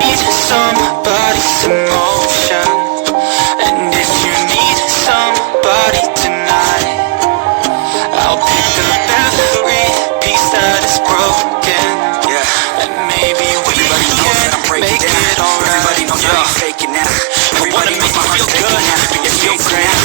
need somebody's emotion, and if you need somebody tonight, I'll pick up every piece that is broken. Yeah, and maybe we can make it alright. Everybody knows that I'm faking now. Everybody knows my heart's faking now. It feels great.